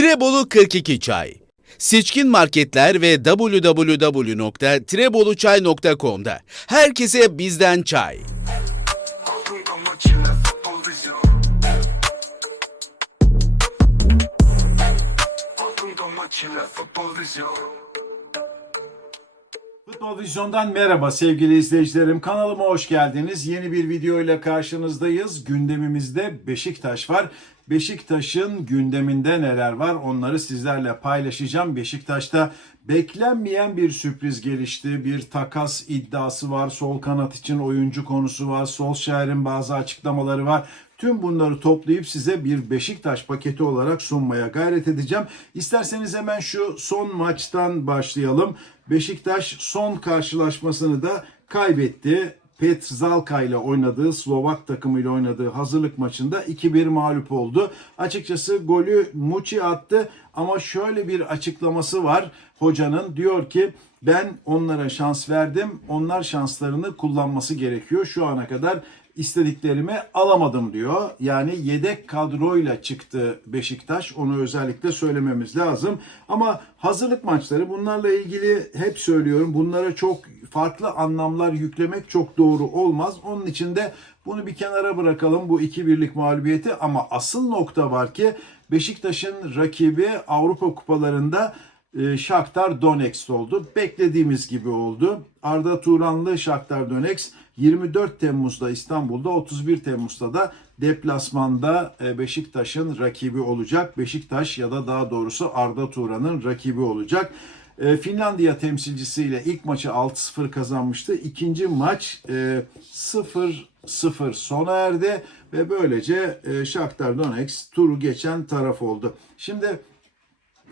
Trebolu 42 Çay Seçkin marketler ve www.treboluçay.com'da herkese bizden çay. Futbol Vizyon'dan merhaba sevgili izleyicilerim. Kanalıma hoş geldiniz. Yeni bir video ile karşınızdayız. Gündemimizde Beşiktaş var. Beşiktaş'ın gündeminde neler var onları sizlerle paylaşacağım. Beşiktaş'ta beklenmeyen bir sürpriz gelişti. Bir takas iddiası var. Sol kanat için oyuncu konusu var. Solskjaer'in bazı açıklamaları var. Tüm bunları toplayıp size bir Beşiktaş paketi olarak sunmaya gayret edeceğim. İsterseniz hemen şu son maçtan başlayalım. Beşiktaş son karşılaşmasını da kaybetti. Petrzalka ile oynadığı Slovak takımıyla oynadığı hazırlık maçında 2-1 mağlup oldu. Açıkçası golü Muçi attı ama şöyle bir açıklaması var hocanın. Diyor ki ben onlara şans verdim. Onlar şanslarını kullanması gerekiyor. Şu ana kadar istediklerimi alamadım diyor. Yani yedek kadroyla çıktı Beşiktaş. Onu özellikle söylememiz lazım. Ama hazırlık maçları bunlarla ilgili hep söylüyorum. Bunlara çok farklı anlamlar yüklemek çok doğru olmaz. Onun için de bunu bir kenara bırakalım bu iki birlik mağlubiyeti. Ama asıl nokta var ki Beşiktaş'ın rakibi Avrupa kupalarında e, Shakhtar Donetsk oldu. Beklediğimiz gibi oldu. Arda Turanlı Shakhtar Donetsk 24 Temmuz'da İstanbul'da 31 Temmuz'da da deplasmanda e, Beşiktaş'ın rakibi olacak. Beşiktaş ya da daha doğrusu Arda Turan'ın rakibi olacak. E, Finlandiya temsilcisiyle ilk maçı 6-0 kazanmıştı. İkinci maç e, 0-0 sona erdi ve böylece e, Shakhtar Donetsk turu geçen taraf oldu. Şimdi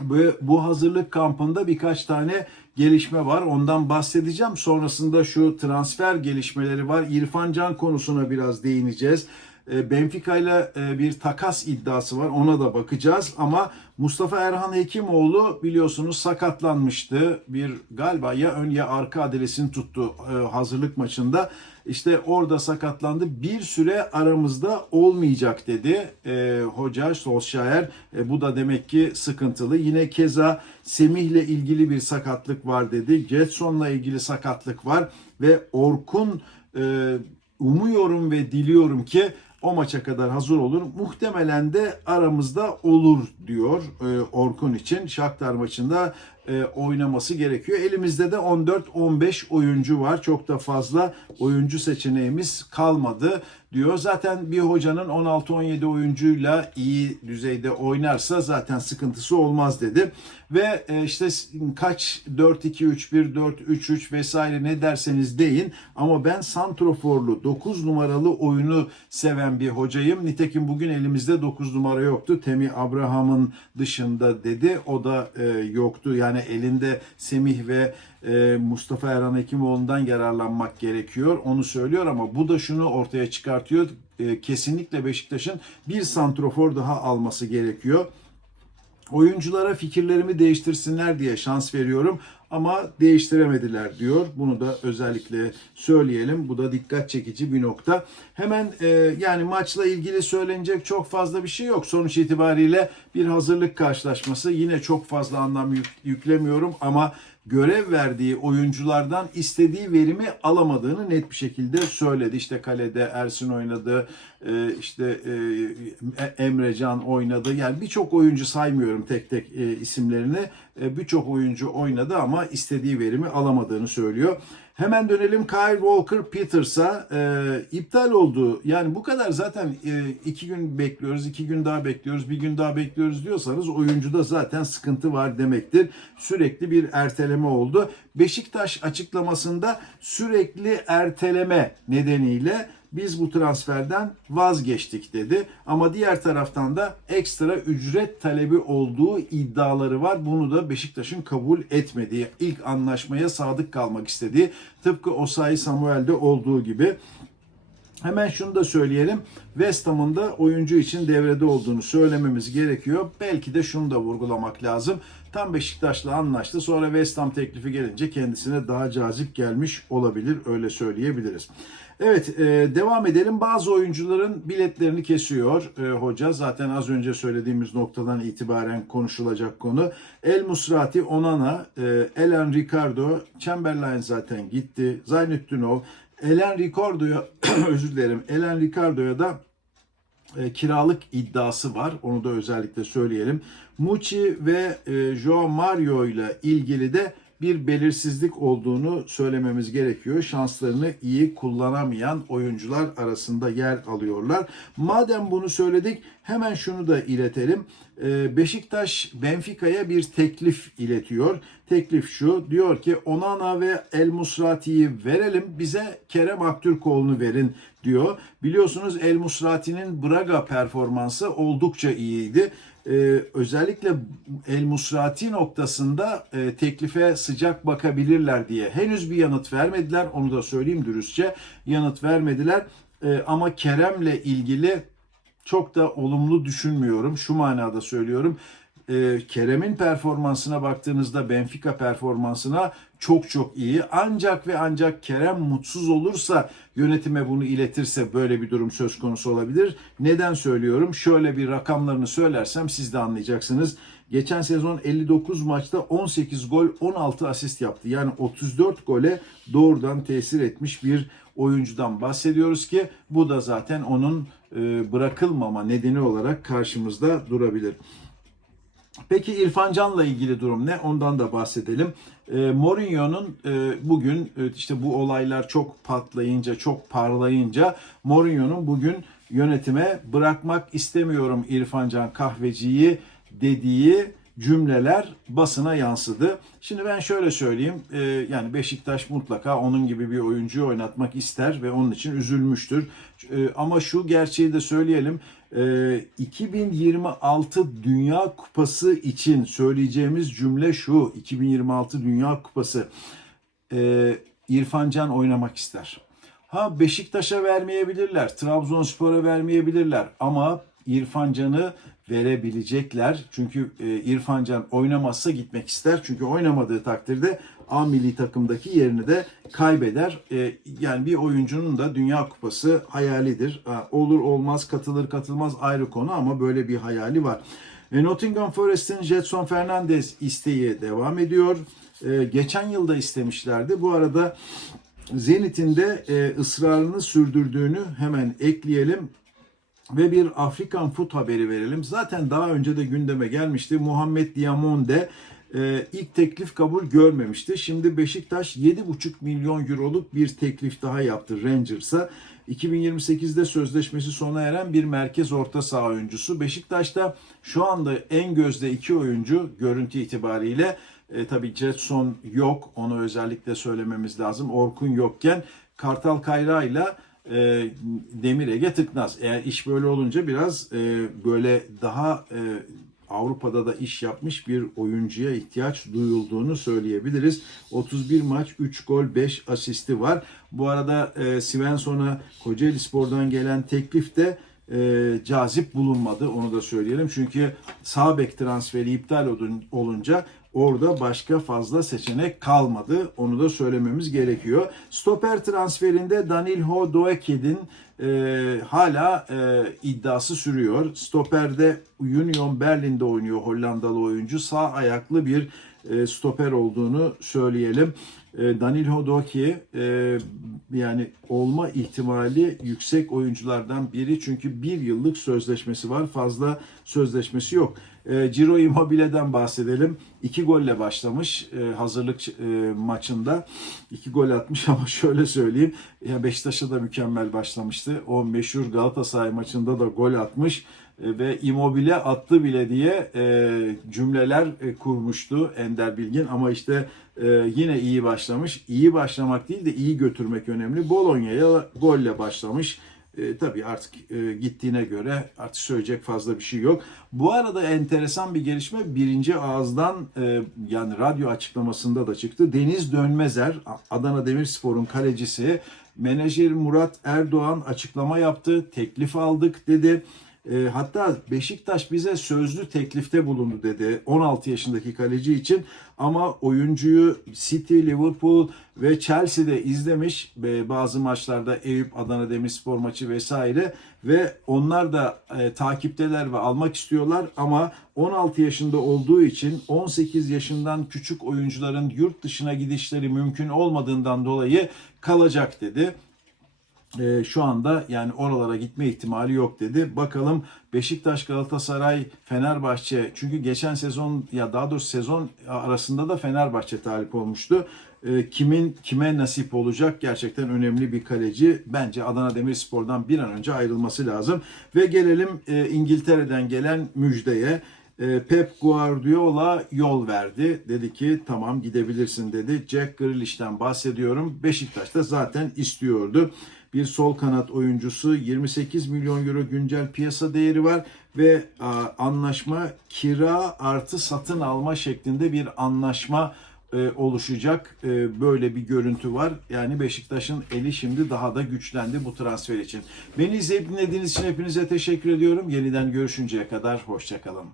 bu, bu hazırlık kampında birkaç tane gelişme var. Ondan bahsedeceğim. Sonrasında şu transfer gelişmeleri var. İrfan Can konusuna biraz değineceğiz. E, Benfica ile e, bir takas iddiası var. Ona da bakacağız. Ama Mustafa Erhan Hekimoğlu biliyorsunuz sakatlanmıştı. Bir galiba ya ön ya arka adresini tuttu e, hazırlık maçında. İşte orada sakatlandı. Bir süre aramızda olmayacak dedi e, hoca Solskjaer. E, bu da demek ki sıkıntılı. Yine keza Semih'le ilgili bir sakatlık var dedi. Getson'la ilgili sakatlık var ve Orkun e, umuyorum ve diliyorum ki o maça kadar hazır olur. Muhtemelen de aramızda olur diyor e, Orkun için. Shakhtar maçında e, oynaması gerekiyor. Elimizde de 14-15 oyuncu var. Çok da fazla oyuncu seçeneğimiz kalmadı diyor. Zaten bir hocanın 16-17 oyuncuyla iyi düzeyde oynarsa zaten sıkıntısı olmaz dedi. Ve e, işte kaç 4-2-3-1, 4-3-3 vesaire ne derseniz deyin ama ben santroforlu 9 numaralı oyunu seven bir hocayım. Nitekim bugün elimizde 9 numara yoktu. Temi Abraham'ın dışında dedi. O da e, yoktu. Yani elinde Semih ve e, Mustafa Erhan Hekimoğlu'ndan yararlanmak gerekiyor. Onu söylüyor ama bu da şunu ortaya çıkartıyor. E, kesinlikle Beşiktaş'ın bir santrofor daha alması gerekiyor. Oyunculara fikirlerimi değiştirsinler diye şans veriyorum ama değiştiremediler diyor. Bunu da özellikle söyleyelim. Bu da dikkat çekici bir nokta. Hemen e, yani maçla ilgili söylenecek çok fazla bir şey yok. Sonuç itibariyle bir hazırlık karşılaşması. Yine çok fazla anlam yük- yüklemiyorum ama görev verdiği oyunculardan istediği verimi alamadığını net bir şekilde söyledi. İşte kalede Ersin oynadı, e, işte e, Emrecan oynadı. Yani birçok oyuncu saymıyorum tek tek e, isimlerini. E, Birçok oyuncu oynadı ama istediği verimi alamadığını söylüyor. Hemen dönelim Kyle Walker Peters'a e, iptal oldu. Yani bu kadar zaten e, iki gün bekliyoruz, iki gün daha bekliyoruz, bir gün daha bekliyoruz diyorsanız oyuncuda zaten sıkıntı var demektir. Sürekli bir erteleme oldu. Beşiktaş açıklamasında sürekli erteleme nedeniyle biz bu transferden vazgeçtik dedi. Ama diğer taraftan da ekstra ücret talebi olduğu iddiaları var. Bunu da Beşiktaş'ın kabul etmediği, ilk anlaşmaya sadık kalmak istediği tıpkı Osayi Samuel'de olduğu gibi. Hemen şunu da söyleyelim. West Ham'ın da oyuncu için devrede olduğunu söylememiz gerekiyor. Belki de şunu da vurgulamak lazım. Tam Beşiktaş'la anlaştı. Sonra West Ham teklifi gelince kendisine daha cazip gelmiş olabilir. Öyle söyleyebiliriz. Evet e, devam edelim. Bazı oyuncuların biletlerini kesiyor e, hoca. Zaten az önce söylediğimiz noktadan itibaren konuşulacak konu. El Musrati, Onana, e, Elen Ricardo, Chamberlain zaten gitti. Zaynettinov, Elen Ricardo'ya özür dilerim. Elen Ricardo'ya da e, kiralık iddiası var. Onu da özellikle söyleyelim. Mucci ve e, Joao Mario ile ilgili de bir belirsizlik olduğunu söylememiz gerekiyor. Şanslarını iyi kullanamayan oyuncular arasında yer alıyorlar. Madem bunu söyledik hemen şunu da iletelim. E, Beşiktaş Benfica'ya bir teklif iletiyor. Teklif şu diyor ki Onana ve El Musrati'yi verelim bize Kerem Aktürkoğlu'nu verin diyor. Biliyorsunuz El Musrati'nin Braga performansı oldukça iyiydi. Ee, özellikle El Musrati noktasında e, teklife sıcak bakabilirler diye henüz bir yanıt vermediler. Onu da söyleyeyim dürüstçe yanıt vermediler. Ee, ama Kerem'le ilgili çok da olumlu düşünmüyorum. Şu manada söylüyorum. Ee, Kerem'in performansına baktığınızda Benfica performansına çok çok iyi. Ancak ve ancak Kerem mutsuz olursa yönetime bunu iletirse böyle bir durum söz konusu olabilir. Neden söylüyorum? Şöyle bir rakamlarını söylersem siz de anlayacaksınız. Geçen sezon 59 maçta 18 gol 16 asist yaptı. Yani 34 gole doğrudan tesir etmiş bir oyuncudan bahsediyoruz ki bu da zaten onun e, bırakılmama nedeni olarak karşımızda durabilir. Peki İrfan Can'la ilgili durum ne? Ondan da bahsedelim. E, Mourinho'nun e, bugün e, işte bu olaylar çok patlayınca, çok parlayınca Mourinho'nun bugün yönetime bırakmak istemiyorum İrfan Can Kahveci'yi dediği cümleler basına yansıdı. Şimdi ben şöyle söyleyeyim. e, yani Beşiktaş mutlaka onun gibi bir oyuncuyu oynatmak ister ve onun için üzülmüştür. E, ama şu gerçeği de söyleyelim. E, 2026 Dünya Kupası için söyleyeceğimiz cümle şu. 2026 Dünya Kupası. E, İrfan Can oynamak ister. Ha Beşiktaş'a vermeyebilirler, Trabzonspor'a vermeyebilirler ama İrfan Can'ı verebilecekler. Çünkü e, İrfan oynamazsa gitmek ister. Çünkü oynamadığı takdirde A milli takımdaki yerini de kaybeder. E, yani bir oyuncunun da Dünya Kupası hayalidir. Ha, olur olmaz katılır katılmaz ayrı konu ama böyle bir hayali var. E, Nottingham Forest'in Jetson Fernandez isteği devam ediyor. E, geçen yılda istemişlerdi. Bu arada Zenit'in de e, ısrarını sürdürdüğünü hemen ekleyelim ve bir Afrikan Foot haberi verelim. Zaten daha önce de gündeme gelmişti. Muhammed Diamonde e, ilk teklif kabul görmemişti. Şimdi Beşiktaş 7,5 milyon euroluk bir teklif daha yaptı Rangers'a. 2028'de sözleşmesi sona eren bir merkez orta saha oyuncusu. Beşiktaş'ta şu anda en gözde iki oyuncu görüntü itibariyle e, tabii Jetson yok. Onu özellikle söylememiz lazım. Orkun yokken Kartal Kayra ile e, Demir Ege Tıknaz. Eğer iş böyle olunca biraz e, böyle daha e, Avrupa'da da iş yapmış bir oyuncuya ihtiyaç duyulduğunu söyleyebiliriz. 31 maç, 3 gol, 5 asisti var. Bu arada e, Svensson'a Kocaeli Spor'dan gelen teklif de e, cazip bulunmadı. Onu da söyleyelim. Çünkü sağ bek transferi iptal olun- olunca orada başka fazla seçenek kalmadı. Onu da söylememiz gerekiyor. Stoper transferinde Danilho Doeked'in e, hala e, iddiası sürüyor. Stoper'de Union Berlin'de oynuyor Hollandalı oyuncu. Sağ ayaklı bir stoper olduğunu söyleyelim. E, Danilho Doki e, yani olma ihtimali yüksek oyunculardan biri çünkü bir yıllık sözleşmesi var. Fazla sözleşmesi yok. E, Ciro Immobile'den bahsedelim. İki golle başlamış e, hazırlık e, maçında. iki gol atmış ama şöyle söyleyeyim. Ya Beşiktaş'a da mükemmel başlamıştı. O meşhur Galatasaray maçında da gol atmış e, ve Immobile attı bile diye e, cümleler e, kurmuştu Ender Bilgin ama işte e, yine iyi başlamış. İyi başlamak değil de iyi götürmek önemli. Bologna'ya golle başlamış. E, tabii artık e, gittiğine göre artık söyleyecek fazla bir şey yok. Bu arada enteresan bir gelişme birinci ağızdan e, yani radyo açıklamasında da çıktı. Deniz Dönmezer Adana Demirspor'un kalecisi Menajer Murat Erdoğan açıklama yaptı. Teklif aldık dedi. E, hatta Beşiktaş bize sözlü teklifte bulundu dedi 16 yaşındaki kaleci için. Ama oyuncuyu City, Liverpool ve Chelsea'de izlemiş. E, bazı maçlarda Eyüp Adana Demirspor maçı vesaire. Ve onlar da e, takipteler ve almak istiyorlar. Ama 16 yaşında olduğu için 18 yaşından küçük oyuncuların yurt dışına gidişleri mümkün olmadığından dolayı kalacak dedi. Ee, şu anda yani oralara gitme ihtimali yok dedi. Bakalım Beşiktaş, Galatasaray, Fenerbahçe çünkü geçen sezon ya daha doğrusu sezon arasında da Fenerbahçe talip olmuştu. Ee, kimin kime nasip olacak gerçekten önemli bir kaleci. Bence Adana Demirspor'dan bir an önce ayrılması lazım. Ve gelelim e, İngiltere'den gelen müjdeye. E, Pep Guardiola yol verdi. Dedi ki tamam gidebilirsin dedi. Jack Grealish'ten bahsediyorum. Beşiktaş da zaten istiyordu. Bir sol kanat oyuncusu 28 milyon euro güncel piyasa değeri var ve anlaşma kira artı satın alma şeklinde bir anlaşma e, oluşacak. E, böyle bir görüntü var. Yani Beşiktaş'ın eli şimdi daha da güçlendi bu transfer için. Beni izleyip dinlediğiniz için hepinize teşekkür ediyorum. Yeniden görüşünceye kadar hoşçakalın.